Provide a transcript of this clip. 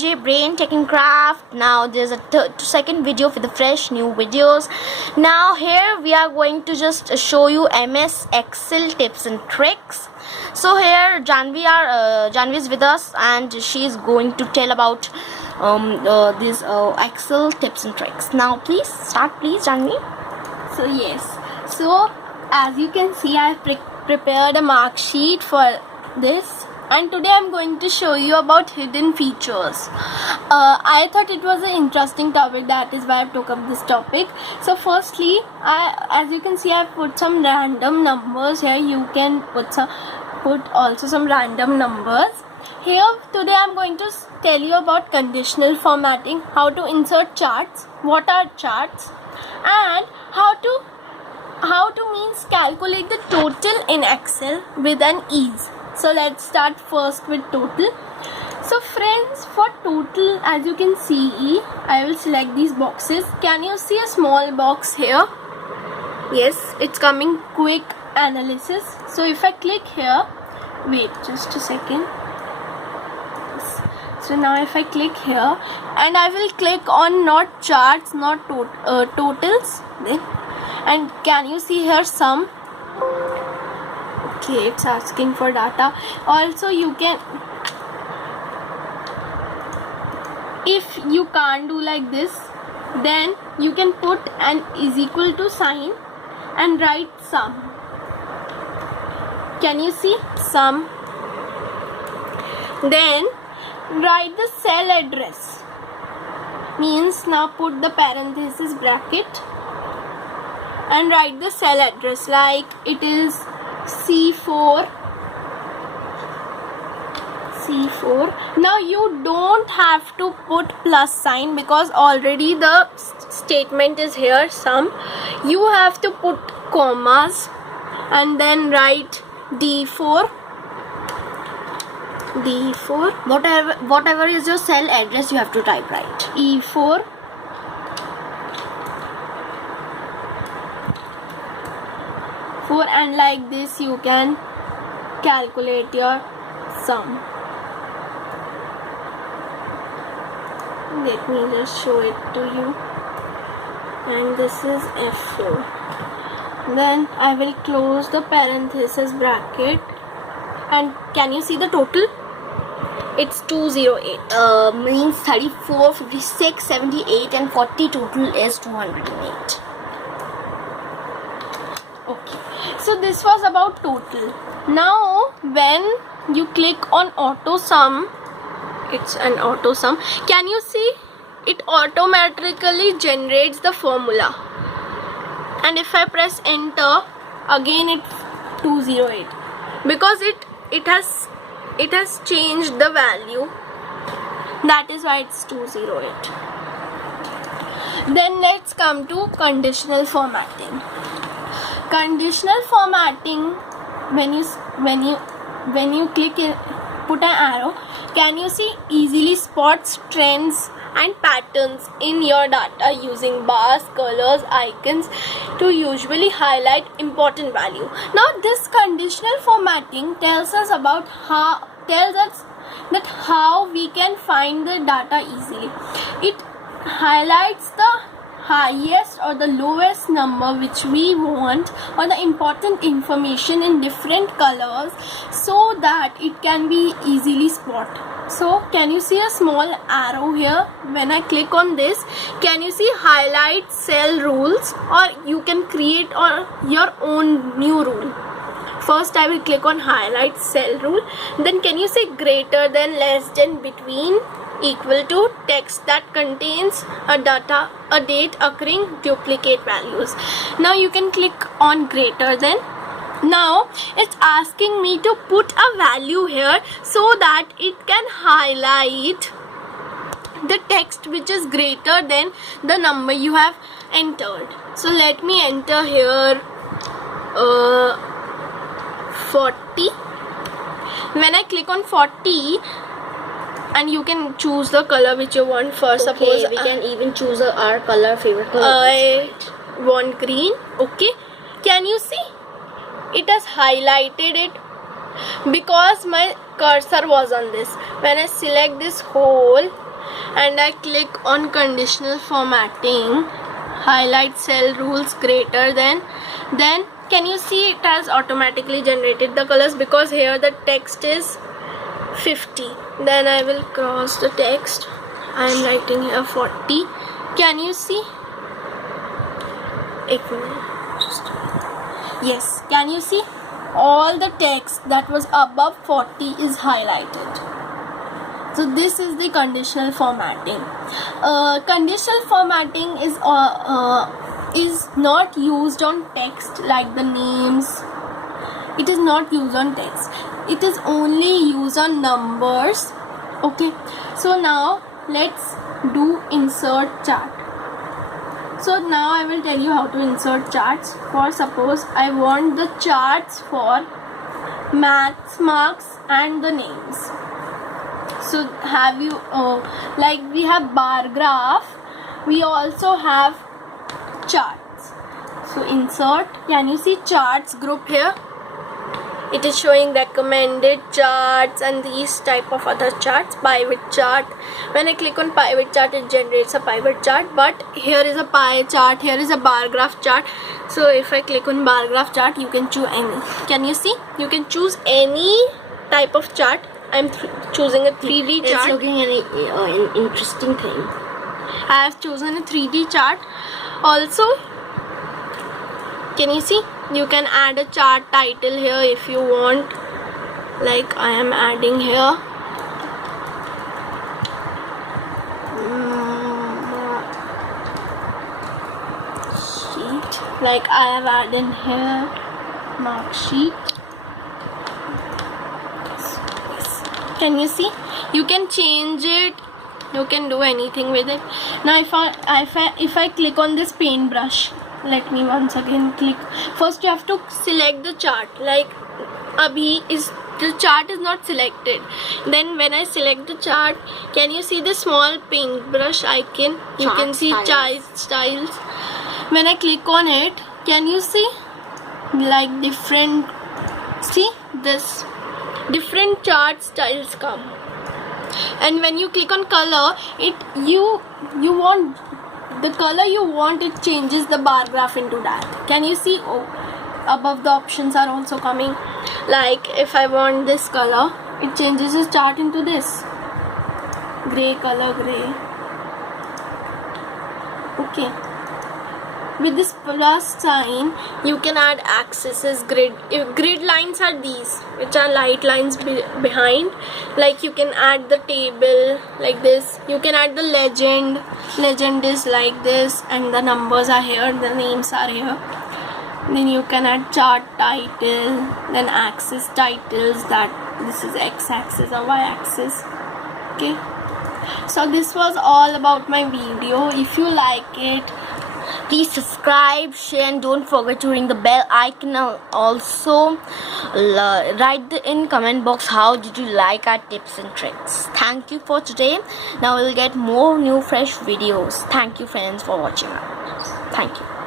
MJ Brain Tech and Craft. Now there's a second video for the fresh new videos. Now here we are going to just show you MS Excel tips and tricks. So here Janvi is with us and she is going to tell about these Excel tips and tricks. Now please start, please, Janvi. So yes, so as you can see, I have prepared a mark sheet for this, and today I'm going to show you about hidden features. I thought it was an interesting topic, that is why I took up this topic. So firstly, as you can see, I've put some random numbers here. You can put also some random numbers. Here today I'm going to tell you about conditional formatting, how to insert charts, what are charts, and how to means calculate the total in Excel with an ease. So let's start first with total. So friends, for total, as you can see, I will select these boxes. Can you see a small box here? Yes, it's coming quick analysis. So if I click here, wait just a second. So now if I click here, and I will click on not charts, not totals, then, and can you see here sum? Okay, it's asking for data. Also you can, if you can't do like this, then you can put an is equal to sign and write sum. Can you see sum? Then write the cell address, means now put the parenthesis bracket and write the cell address, like it is C4. Now you don't have to put plus sign because already the statement is here sum. You have to put commas and then write D4. Whatever is your cell address, you have to type right. E4. And like this you can calculate your sum. Let me just show it to you. And this is F4. Then I will close the parenthesis bracket, and can you see the total? It's 208. Means 34, 56, 78 and 40 total is 208. Okay, so this was about total. Now when you click on auto sum, it's an auto sum. Can you see it automatically generates the formula? And if I press enter, again it's 208 because it has changed the value. That is why it's 208. Then let's come to conditional formatting. Conditional formatting, when you click it, put an arrow, can you see easily spots trends and patterns in your data using bars, colors, icons to usually highlight important value. Now this conditional formatting tells us that how we can find the data easily. It highlights the highest or the lowest number which we want, or the important information in different colors, so that it can be easily spotted. So can you see a small arrow here? When I click on this, can you see highlight cell rules, or you can create your own new rule. First I will click on highlight cell rule. Then can you see greater than, less than, between, equal to, text that contains a date occurring, duplicate values. Now you can click on greater than. Now it's asking me to put a value here so that it can highlight the text which is greater than the number you have entered. So let me enter here 40. When I click on 40, and you can choose the color which you want. First, Okay, suppose we can even choose our favorite color. I want green. Okay, can you see? It has highlighted it because my cursor was on this. When I select this whole and I click on conditional formatting, highlight cell rules greater than, then can you see it has automatically generated the colors, because here the text is 50. Then I will cross the text. I am writing here 40. Can you see? Yes, can you see? All the text that was above 40 is highlighted. So this is the conditional formatting. Conditional formatting is not used on text like the names. It is not used on text. It is only used on numbers. Okay. So now let's do insert chart. So now I will tell you how to insert charts. For suppose I want the charts for maths marks and the names. So have you like we have bar graph, we also have charts. So insert, can you see charts group here? It is showing recommended charts and these type of other charts. Pivot chart, when I click on pivot chart it generates a pivot chart, but here is a pie chart, here is a bar graph chart. So if I click on bar graph chart, you can choose any. Can you see? You can choose any type of chart. I'm choosing a 3D chart. It's looking at an interesting thing. I have chosen a 3D chart. Also, can you see? You can add a chart title here if you want. Like I am adding here. Sheet. Like I have added here. Mark sheet. Can you see? You can change it. You can do anything with it. Now if I click on this paintbrush, let me once again click. First you have to select the chart. Like abhi is the chart is not selected. Then when I select the chart, can you see the small paintbrush icon? You Chart can see styles. chart styles. When I click on it, can you see like different, see this different chart styles come. And when you click on color, it you want the color you want, it changes the bar graph into that. Can you see? Oh, above the options are also coming. Like if I want this color, it changes the chart into this gray color, gray. Okay. With this plus sign, you can add axes, grid. If grid lines are these, which are light lines behind. Like you can add the table like this. You can add the legend. Legend is like this, and the numbers are here. The names are here. Then you can add chart title. Then axis titles. That this is x-axis or y-axis. Okay. So this was all about my video. If you like it, please subscribe, share, and don't forget to ring the bell icon. Also write in comment box how did you like our tips and tricks. Thank you for today. Now we'll get more new fresh videos. Thank you friends for watching our videos. Thank you.